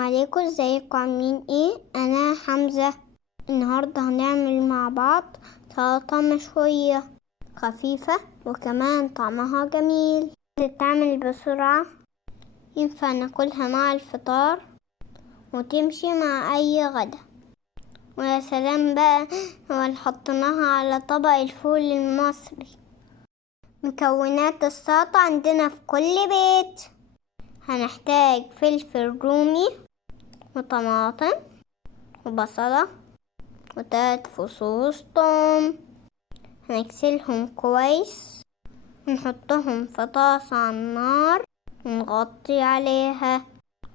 عليكم، ازيكم عاملين ايه؟ انا حمزة. النهاردة هنعمل مع بعض سلطة مشوية خفيفة وكمان طعمها جميل، تتعمل بسرعة، ينفع ناكلها مع الفطار وتمشي مع اي غدا. ويا سلام بقى لو حطيناها على طبق الفول المصري. مكونات السلطة عندنا في كل بيت: هنحتاج فلفل رومي وطماطم وبصلة و3 فصوص توم. هنغسلهم كويس ونحطهم في طاسة على النار ونغطي عليها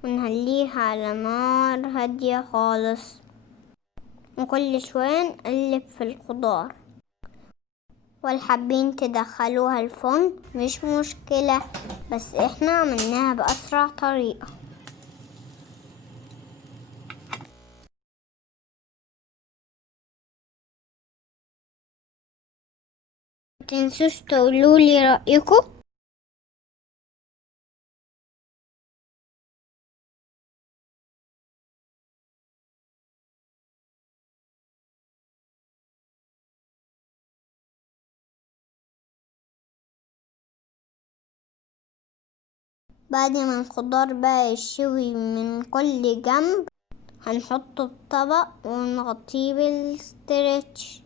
ونهليها على نار هادية خالص، وكل شوية نقلب في الخضار. والحابين تدخلوها الفرن مش مشكلة، بس احنا عملناها بأسرع طريقة. متنسوش تقولولي رأيكم. بعد ما الخضار بقى يشوي من كل جنب، هنحطه بطبق ونغطيه بالستريتش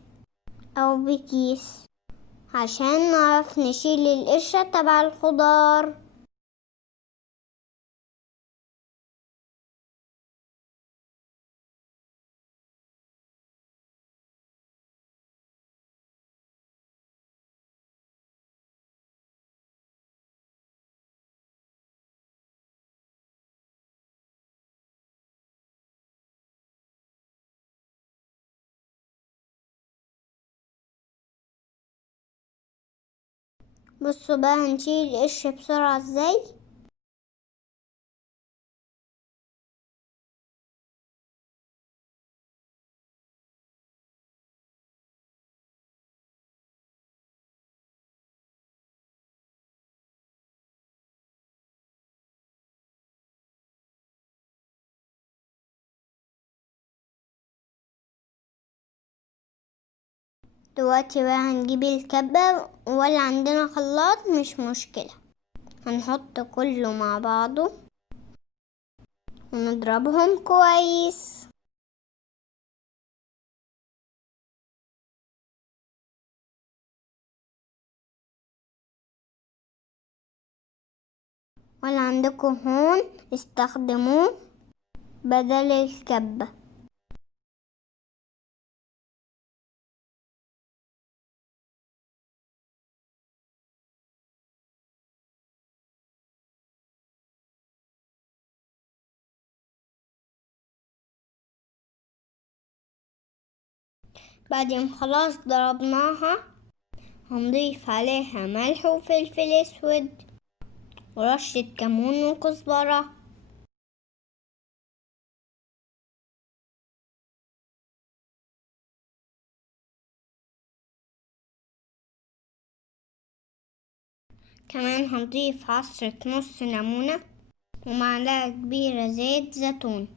او بكيس عشان نعرف نشيل القشرة تبع الخضار. بصوا بقى هنشيل القشر بسرعة ازاي. دلوقتي بقى هنجيب الكبة، ولا عندنا خلاط مش مشكلة، هنحط كله مع بعضه ونضربهم كويس. ولا عندكم هون استخدموه بدل الكبة. بعد ما خلاص ضربناها، هنضيف عليها ملح وفلفل اسود ورشة كمون وكزبرة. كمان هنضيف عصرة نص ليمونة ومعلقة كبيرة زيت زيتون.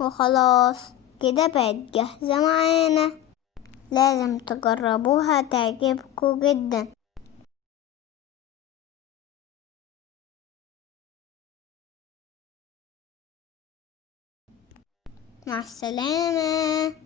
وخلاص كده بقت جاهزة معانا، لازم تجربوها تعجبكم جدا. مع السلامة.